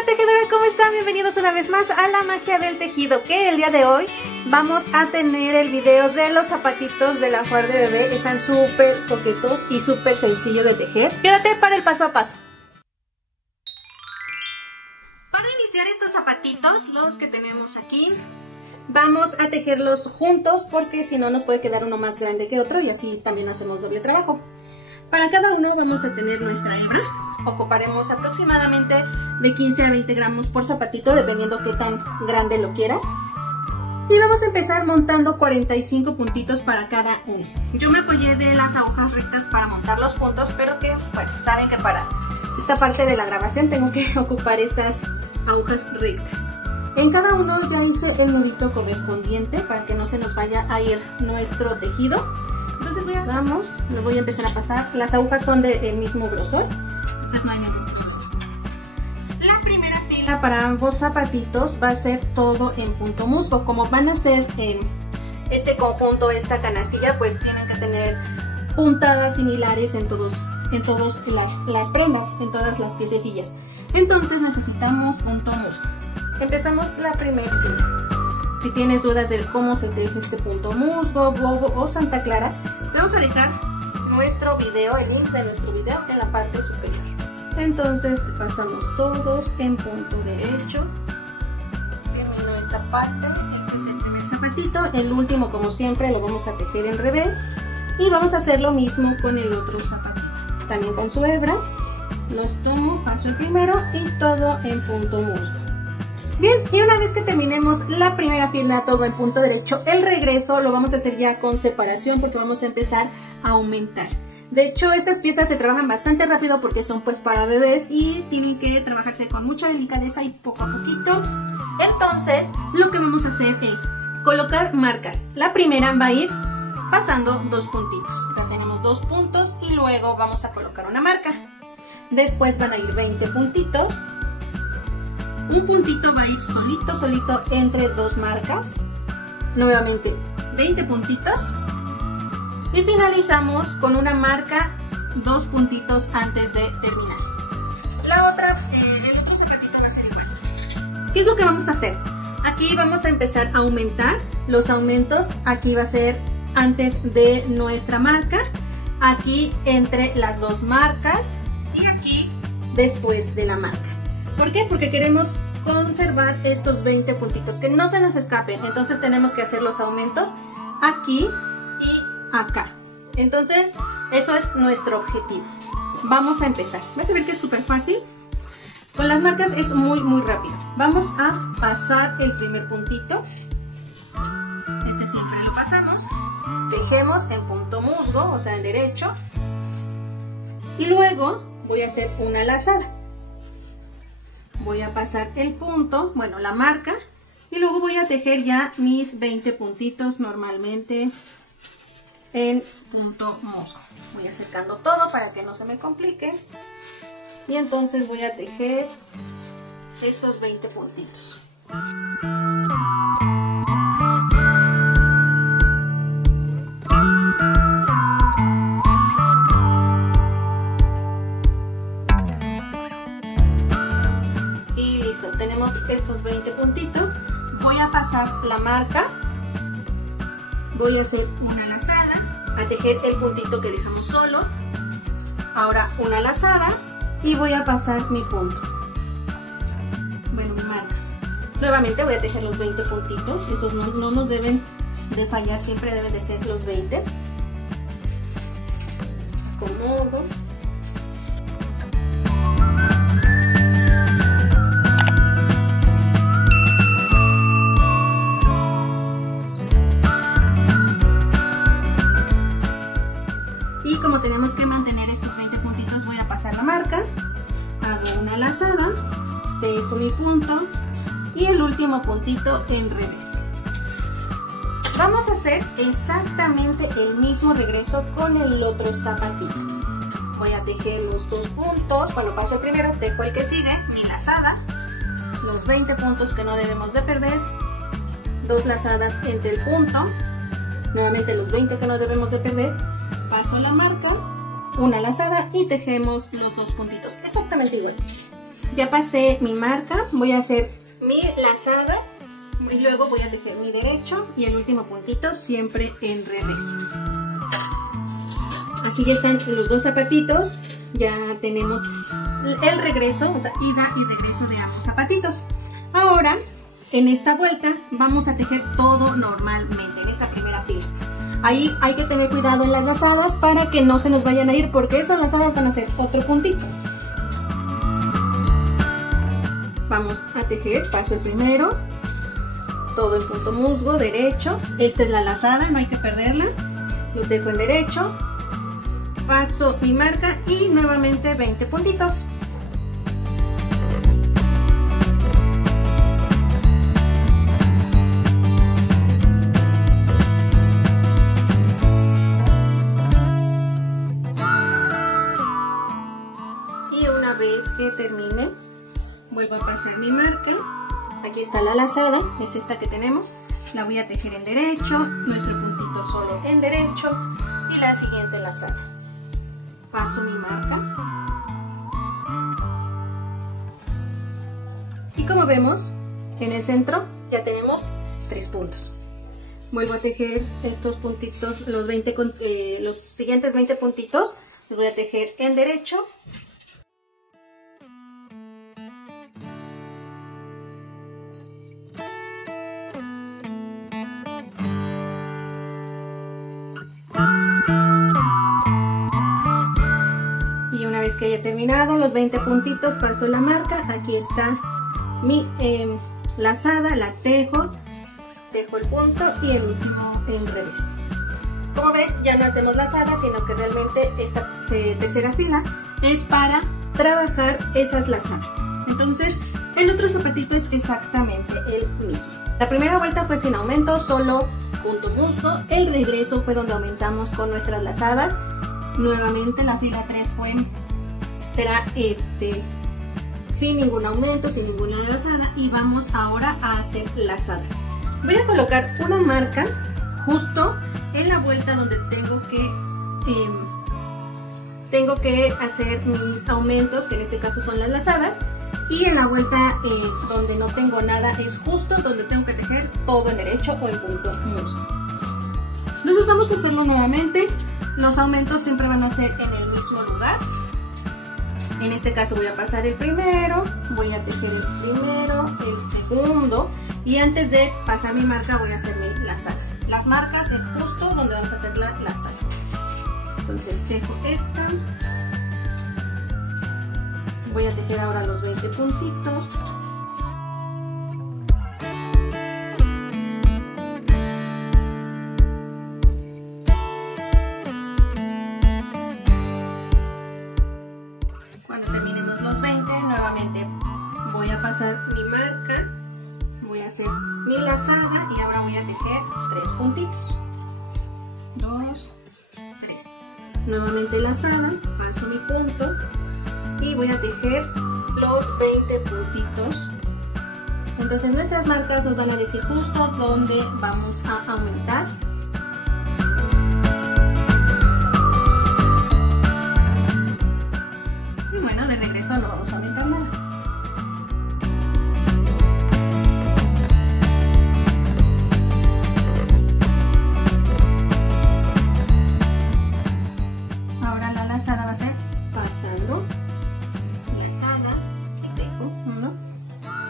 Hola tejedora, ¿cómo están? Bienvenidos una vez más a la magia del tejido, que el día de hoy vamos a tener el video de los zapatitos de la Juar de bebé. Están súper coquetos y súper sencillo de tejer. Quédate para el paso a paso. Para iniciar estos zapatitos, los que tenemos aquí, vamos a tejerlos juntos porque si no nos puede quedar uno más grande que otro y así también hacemos doble trabajo. Para cada uno vamos a tener nuestra hebra. Ocuparemos aproximadamente de 15 a 20 gramos por zapatito, dependiendo qué tan grande lo quieras. Y vamos a empezar montando 45 puntitos para cada uno. Yo me apoyé de las agujas rectas para montar los puntos, pero que, bueno, saben que para esta parte de la grabación tengo que ocupar estas agujas rectas. En cada uno ya hice el nudito correspondiente para que no se nos vaya a ir nuestro tejido. Entonces lo voy a empezar a pasar. Las agujas son del mismo grosor, entonces no hay ningún problema. La primera fila para ambos zapatitos va a ser todo en punto musgo. Como van a ser en este conjunto, esta canastilla, pues tienen que tener puntadas similares en todas las prendas, en todas las piececillas. Entonces necesitamos punto musgo. Empezamos la primera fila. Si tienes dudas de cómo se teje este punto musgo, bobo o Santa Clara, te vamos a dejar nuestro video, el link de nuestro video en la parte superior. Entonces pasamos todos en punto derecho. Termino esta parte, este es el primer zapatito. El último, como siempre, lo vamos a tejer en revés. Y vamos a hacer lo mismo con el otro zapatito. También con su hebra, los tomo, paso el primero y todo en punto musgo. Bien, y una vez que terminemos la primera fila todo en punto derecho, el regreso lo vamos a hacer ya con separación porque vamos a empezar a aumentar. De hecho, estas piezas se trabajan bastante rápido porque son pues para bebés y tienen que trabajarse con mucha delicadeza y poco a poquito. Entonces, lo que vamos a hacer es colocar marcas. La primera va a ir pasando dos puntitos. Ya tenemos dos puntos y luego vamos a colocar una marca. Después van a ir 20 puntitos. Un puntito va a ir solito entre dos marcas. Nuevamente 20 puntitos. Y finalizamos con una marca, dos puntitos antes de terminar. El otro zapatito va a ser igual. ¿Qué es lo que vamos a hacer? Aquí vamos a empezar a aumentar. Los aumentos aquí va a ser antes de nuestra marca. Aquí entre las dos marcas. Y aquí después de la marca. ¿Por qué? Porque queremos conservar estos 20 puntitos, que no se nos escapen. Entonces tenemos que hacer los aumentos aquí y acá. Entonces eso es nuestro objetivo. Vamos a empezar. Vas a ver que es súper fácil. Con las marcas es muy rápido. Vamos a pasar el primer puntito. Este siempre lo pasamos. Tejemos en punto musgo, o sea en derecho. Y luego voy a hacer una lazada. Voy a pasar el punto, bueno, la marca, y luego voy a tejer ya mis 20 puntitos normalmente en punto musgo. Voy acercando todo para que no se me complique. Y entonces voy a tejer estos 20 puntitos. Tenemos estos 20 puntitos. Voy a pasar la marca. Voy a hacer una lazada, a tejer el puntito que dejamos solo. Ahora una lazada y voy a pasar mi punto. Bueno, mi marca. Nuevamente voy a tejer los 20 puntitos. Esos no nos deben de fallar, siempre deben de ser los 20. Acomodo. Y como tenemos que mantener estos 20 puntitos, voy a pasar la marca, hago una lazada, tejo mi punto y el último puntito en revés. Vamos a hacer exactamente el mismo regreso con el otro zapatito. Voy a tejer los dos puntos, bueno, paso el primero, tejo el que sigue, mi lazada, los 20 puntos que no debemos de perder, dos lazadas entre el punto, nuevamente los 20 que no debemos de perder. Paso la marca, una lazada y tejemos los dos puntitos, exactamente igual. ya pasé mi marca, voy a hacer mi lazada y luego voy a tejer mi derecho y el último puntito siempre en revés. Así ya están los dos zapatitos, ya tenemos el regreso, o sea, ida y regreso de ambos zapatitos. Ahora, en esta vuelta vamos a tejer todo normalmente, en esta primera fila. Ahí hay que tener cuidado en las lazadas para que no se nos vayan a ir, porque esas lazadas van a hacer otro puntito. Vamos a tejer, paso el primero, todo el punto musgo, derecho. Esta es la lazada, no hay que perderla. Lo dejo en derecho, paso mi marca y nuevamente 20 puntitos. Y una vez que termine, vuelvo a pasar mi marca. Aquí está la lazada, es esta que tenemos. La voy a tejer en derecho, nuestro puntito solo en derecho y la siguiente lazada. Paso mi marca. Y como vemos, en el centro ya tenemos 3 puntos. Vuelvo a tejer estos puntitos, los siguientes 20 puntitos, los voy a tejer en derecho. Y una vez que haya terminado los 20 puntitos, paso la marca. Aquí está mi lazada, la tejo el punto y el último en revés. Como ves, ya no hacemos lazada, sino que realmente esta tercera fila es para trabajar esas lazadas. Entonces, el otro zapatito es exactamente el mismo. La primera vuelta fue sin aumento, solo punto musgo. El regreso fue donde aumentamos con nuestras lazadas. Nuevamente la fila 3 será sin ningún aumento, sin ninguna lazada, y vamos ahora a hacer lazadas. Voy a colocar una marca justo en la vuelta donde tengo que hacer mis aumentos, que en este caso son las lazadas, y en la vuelta donde no tengo nada es justo donde tengo que tejer todo en derecho o en punto musgo. Entonces vamos a hacerlo nuevamente. Los aumentos siempre van a ser en el mismo lugar. En este caso voy a pasar el primero, voy a tejer el primero, el segundo, y antes de pasar mi marca voy a hacer mi lazada. Las marcas es justo donde vamos a hacer la lazada. Entonces tejo esta, voy a tejer ahora los 20 puntitos. Cuando terminemos los 20, nuevamente voy a pasar mi marca, voy a hacer mi lazada y ahora voy a tejer 3 puntitos. 2, 3. Nuevamente lazada, paso mi punto y voy a tejer los 20 puntitos. Entonces nuestras marcas nos van a decir justo dónde vamos a aumentar. De regreso no vamos a aumentar nada. Ahora la lazada va a ser pasando, lazada y tejo 1,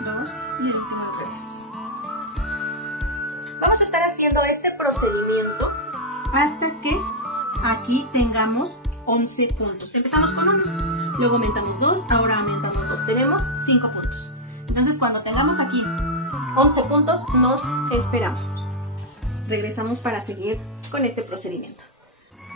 2 y el último al revés. Vamos a estar haciendo este procedimiento hasta que aquí tengamos 11 puntos. Empezamos con 1. Luego aumentamos 2, ahora aumentamos 2, tenemos 5 puntos. Entonces cuando tengamos aquí 11 puntos, nos esperamos. Regresamos para seguir con este procedimiento.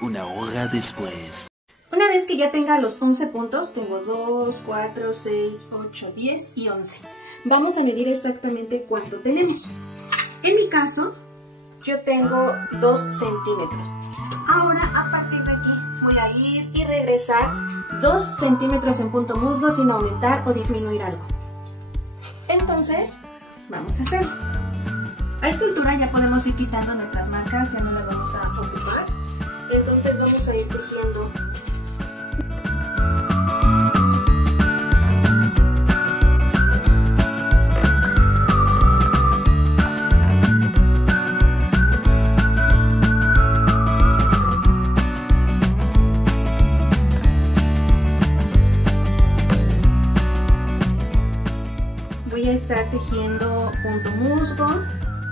Una hora después. Una vez que ya tenga los 11 puntos, tengo 2, 4, 6, 8, 10 y 11. Vamos a medir exactamente cuánto tenemos. En mi caso, yo tengo 2 centímetros. Ahora, a partir de aquí, voy a ir y regresar 2 centímetros en punto musgo sin aumentar o disminuir algo. Entonces, vamos a hacerlo. A esta altura ya podemos ir quitando nuestras marcas, ya no las vamos a ocupar. Entonces vamos a ir tejiendo. voy a estar tejiendo punto musgo,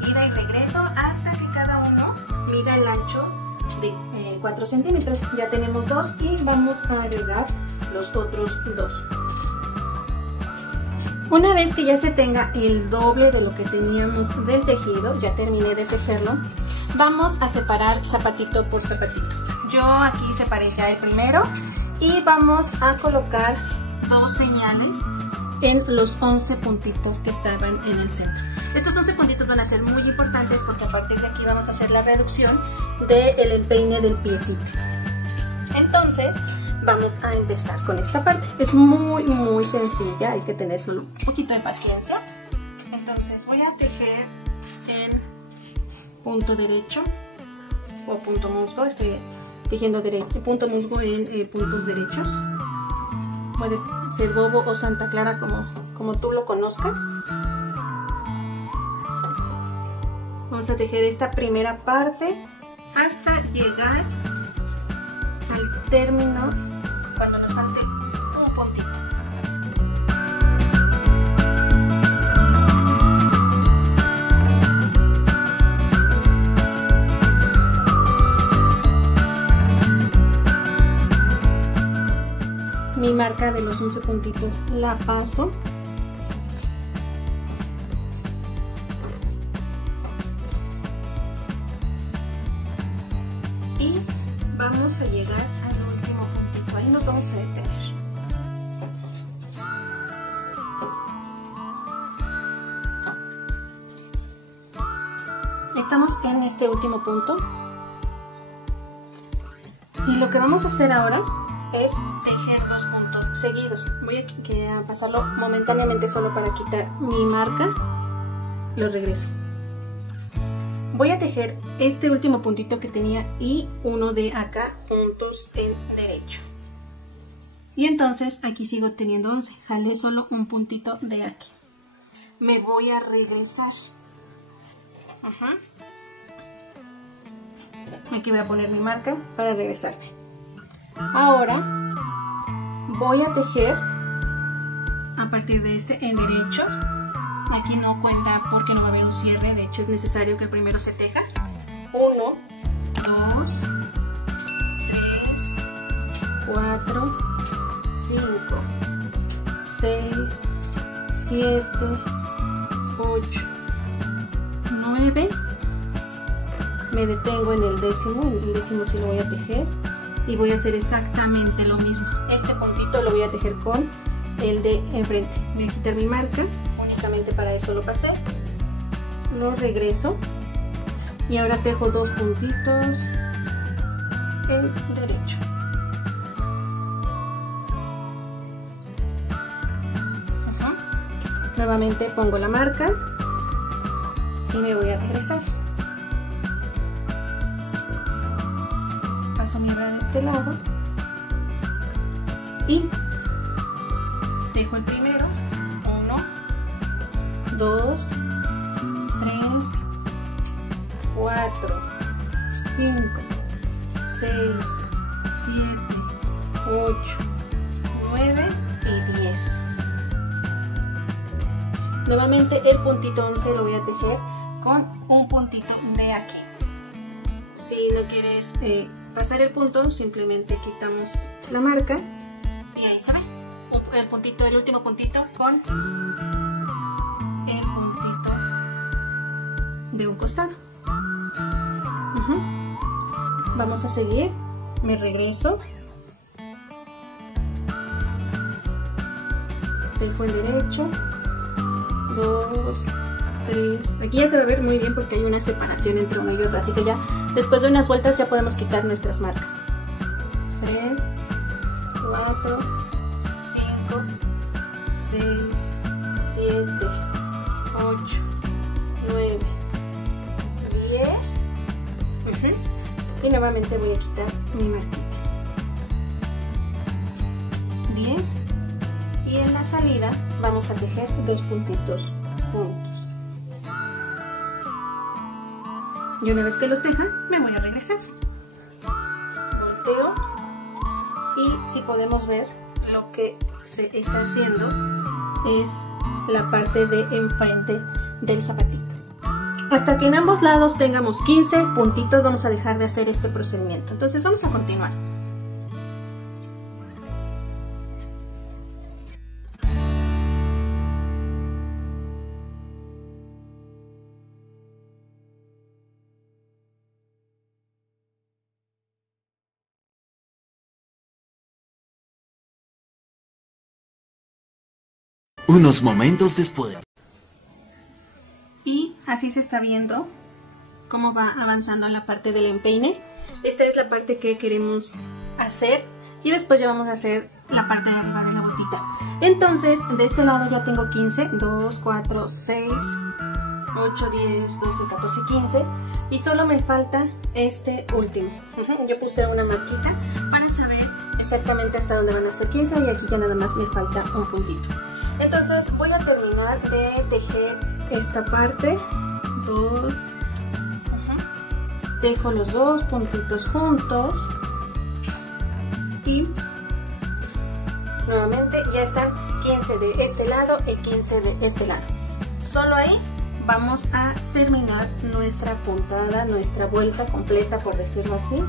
ida y regreso hasta que cada uno mida el ancho de 4 centímetros. Ya tenemos 2 y vamos a agregar los otros 2. Una vez que ya se tenga el doble de lo que teníamos del tejido, ya terminé de tejerlo, vamos a separar zapatito por zapatito. Yo aquí separé ya el primero y vamos a colocar 2 señales en los 11 puntitos que estaban en el centro. Estos 11 puntitos van a ser muy importantes porque a partir de aquí vamos a hacer la reducción del empeine del piecito. Entonces vamos a empezar con esta parte. Es muy sencilla, hay que tener solo un poquito de paciencia. Entonces voy a tejer en punto derecho o punto musgo. Estoy tejiendo punto musgo en puntos derechos. Puede ser bobo o Santa Clara como tú lo conozcas. Vamos a tejer esta primera parte hasta llegar al término cuando nos falte un puntito. Mi marca de los 11 puntitos la paso. Y vamos a llegar al último puntito. Ahí nos vamos a detener. Estamos en este último punto. Y lo que vamos a hacer ahora es tejer 2 puntos seguidos. Voy a pasarlo momentáneamente solo para quitar mi marca. Lo regreso. Voy a tejer este último puntito que tenía y uno de acá juntos en derecho. Y entonces aquí sigo teniendo 11. Jalé solo un puntito de aquí. Me voy a regresar. Aquí voy a poner mi marca para regresarme. Ahora voy a tejer a partir de este en derecho. Aquí no cuenta porque no va a haber un cierre, de hecho es necesario que el primero se teja. 1, 2, 3, 4, 5, 6, 7, 8, 9. Me detengo en el décimo sí lo voy a tejer. Y voy a hacer exactamente lo mismo. Este puntito lo voy a tejer con el de enfrente. Voy a quitar mi marca, únicamente para eso lo pasé. Lo regreso y ahora tejo 2 puntitos en derecho. Nuevamente pongo la marca y me voy a regresar. Paso mi hebra de este lado y dejo el primero. 1, 2, 3, 4, 5, 6, 7, 8, 9 y 10. Nuevamente el puntito 11 lo voy a tejer con un puntito de aquí. Si no quieres pasar el punto, simplemente quitamos la marca y ahí se ve el puntito, el último puntito con el puntito de un costado. Vamos a seguir. Me regreso, tejo el derecho, 2, 3. Aquí ya se va a ver muy bien porque hay una separación entre una y otra, así que ya después de unas vueltas ya podemos quitar nuestras marcas. 3, 4, 5, 6, 7, 8, 9, 10. Y nuevamente voy a quitar mi marquita. 10. Y en la salida vamos a tejer 2 puntitos juntos. Y una vez que los teja, me voy a regresar. Volteo. Y si podemos ver, lo que se está haciendo es la parte de enfrente del zapatito. Hasta que en ambos lados tengamos 15 puntitos vamos a dejar de hacer este procedimiento. Entonces vamos a continuar. Unos momentos después. Y así se está viendo cómo va avanzando la parte del empeine. Esta es la parte que queremos hacer y después ya vamos a hacer la parte de arriba de la botita. Entonces de este lado ya tengo 15, 2, 4, 6, 8, 10, 12, 14, 15 y solo me falta este último. Yo puse una marquita para saber exactamente hasta dónde van a ser 15 y aquí ya nada más me falta un puntito. Entonces voy a terminar de tejer esta parte, 2, dejo los dos puntitos juntos y nuevamente ya están 15 de este lado y 15 de este lado. Solo ahí vamos a terminar nuestra puntada, nuestra vuelta completa, por decirlo así.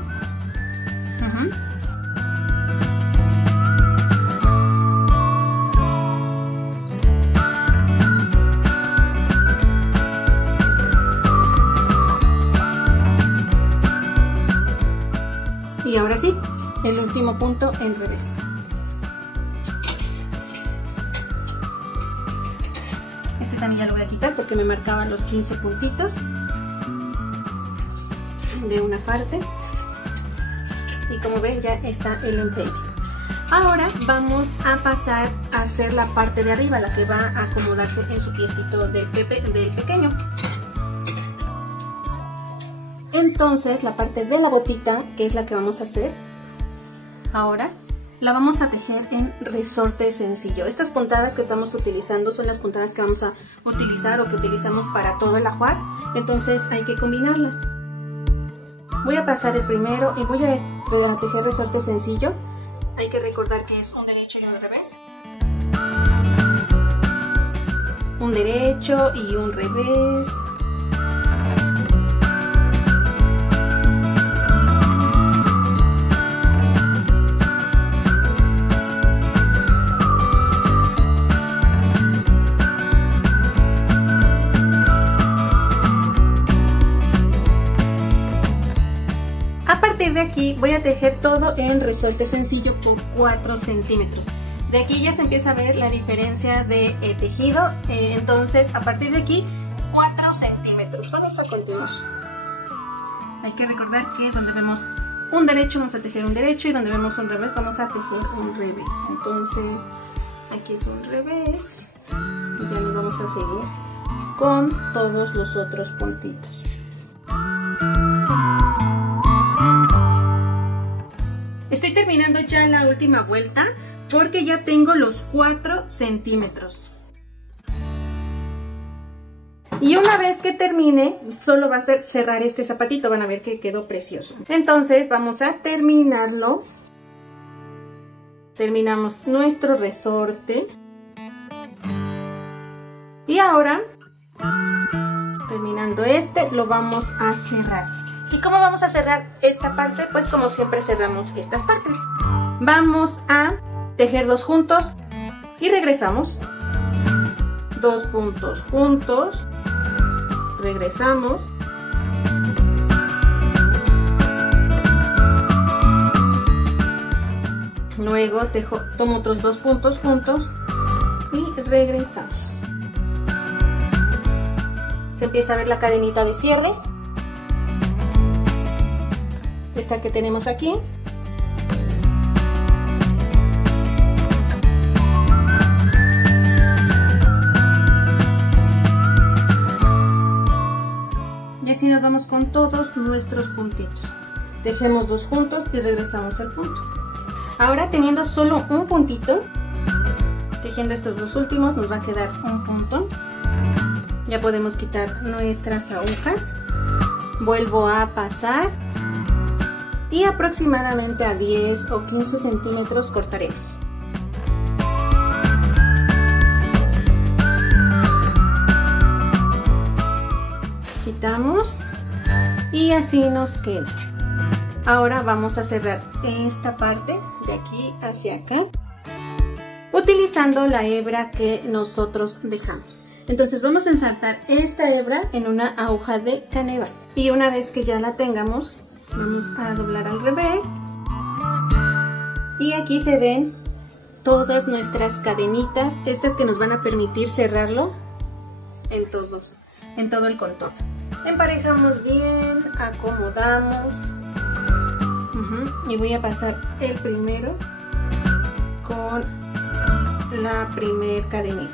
Y ahora sí, el último punto en revés. Este también ya lo voy a quitar porque me marcaban los 15 puntitos de una parte. Y como ven ya está el empeine. Ahora vamos a pasar a hacer la parte de arriba, la que va a acomodarse en su piecito del pequeño. Entonces la parte de la botita, que es la que vamos a hacer ahora, la vamos a tejer en resorte sencillo. Estas puntadas que estamos utilizando son las puntadas que vamos a utilizar o que utilizamos para todo el ajuar, entonces hay que combinarlas. Voy a pasar el primero y voy a tejer resorte sencillo. Hay que recordar que es un derecho y un revés. Un derecho y un revés. De aquí voy a tejer todo en resorte sencillo por 4 centímetros. De aquí ya se empieza a ver la diferencia de tejido, entonces a partir de aquí 4 centímetros. Vamos a continuar. Hay que recordar que donde vemos un derecho vamos a tejer un derecho y donde vemos un revés vamos a tejer un revés. Entonces aquí es un revés y ya nos vamos a seguir con todos los otros puntitos. Estoy terminando ya la última vuelta porque ya tengo los 4 centímetros. Y una vez que termine, solo va a ser cerrar este zapatito. Van a ver que quedó precioso. Entonces vamos a terminarlo. Terminamos nuestro resorte. Y ahora, terminando este, lo vamos a cerrar. ¿Y cómo vamos a cerrar esta parte? Pues como siempre cerramos estas partes. Vamos a tejer 2 juntos y regresamos. 2 puntos juntos. Regresamos. Luego tomo otros 2 puntos juntos y regresamos. Se empieza a ver la cadenita de cierre. Esta que tenemos aquí. Y así nos vamos con todos nuestros puntitos. Tejemos 2 juntos y regresamos al punto. Ahora teniendo solo un puntito, tejiendo estos 2 últimos nos va a quedar un punto. Ya podemos quitar nuestras agujas. Vuelvo a pasar. Y aproximadamente a 10 o 15 centímetros cortaremos. así nos queda. Ahora vamos a cerrar esta parte de aquí hacia acá, utilizando la hebra que nosotros dejamos. Entonces vamos a ensartar esta hebra en una aguja de caneva. Y una vez que ya la tengamos, vamos a doblar al revés. Y aquí se ven todas nuestras cadenitas, estas que nos van a permitir cerrarlo en todo el contorno. Emparejamos bien, acomodamos. Y voy a pasar el primero con la primer cadenita.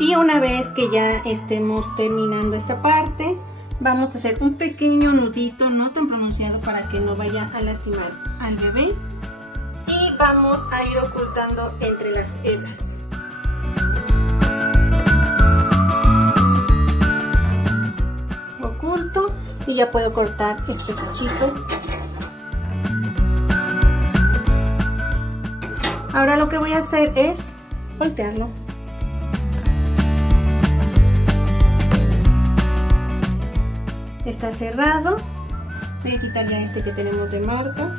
Y una vez que ya estemos terminando esta parte, vamos a hacer un pequeño nudito, no tan pronunciado para que no vaya a lastimar al bebé. Y vamos a ir ocultando entre las hebras. Oculto y ya puedo cortar este cachito. Ahora lo que voy a hacer es voltearlo. Está cerrado. Voy a quitar ya este que tenemos de marca.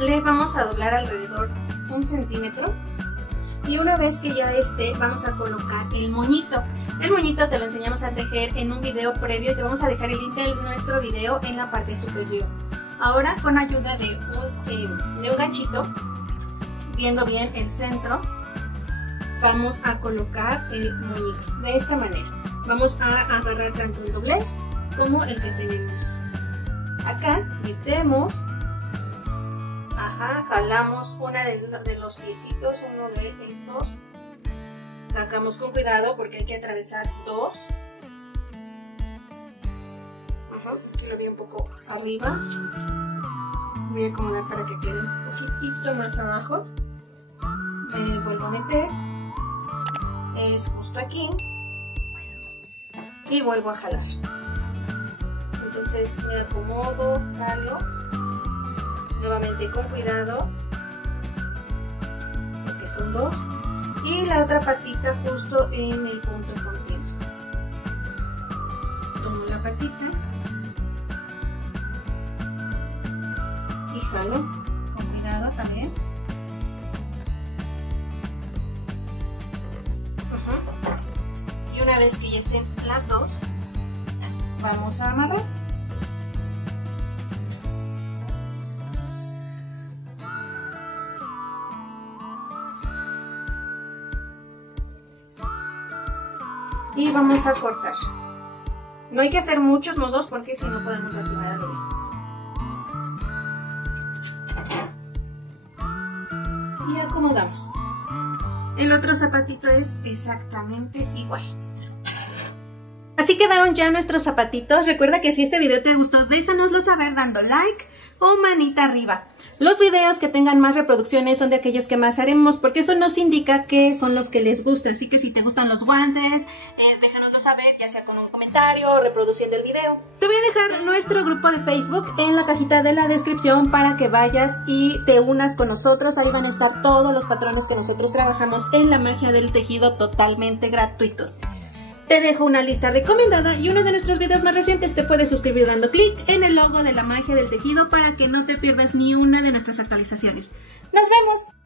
Le vamos a doblar alrededor 1 centímetro. Y una vez que ya esté, vamos a colocar el moñito. El moñito te lo enseñamos a tejer en un video previo y te vamos a dejar el link de nuestro video en la parte superior. Ahora, con ayuda de un ganchito, viendo bien el centro, vamos a colocar el moñito de esta manera. Vamos a agarrar tanto el doblez como el que tenemos. Acá metemos, jalamos una de los piecitos, uno de estos, sacamos con cuidado porque hay que atravesar dos. Lo vi un poco arriba, voy a acomodar para que quede un poquitito más abajo. Vuelvo a meter, es justo aquí, y vuelvo a jalar. Entonces me acomodo, jalo, nuevamente con cuidado, porque son dos, y la otra patita justo en el punto de continuo. Tomo la patita y jalo, con cuidado también. Y una vez que ya estén las dos, vamos a amarrar. Y vamos a cortar. No hay que hacer muchos nudos porque si no podemos lastimar al bebé. Y acomodamos. El otro zapatito es exactamente igual. Así quedaron ya nuestros zapatitos. Recuerda que si este video te gustó, déjanoslo saber dando like o manita arriba. Los videos que tengan más reproducciones son de aquellos que más haremos, porque eso nos indica que son los que les gusta. Así que si te gustan los guantes, déjanoslo saber, ya sea con un comentario o reproduciendo el video. Te voy a dejar nuestro grupo de Facebook en la cajita de la descripción para que vayas y te unas con nosotros. Ahí van a estar todos los patrones que nosotros trabajamos en la magia del tejido, totalmente gratuitos. Te dejo una lista recomendada y uno de nuestros videos más recientes. Te puedes suscribir dando clic en el logo de la magia del tejido para que no te pierdas ni una de nuestras actualizaciones. ¡Nos vemos!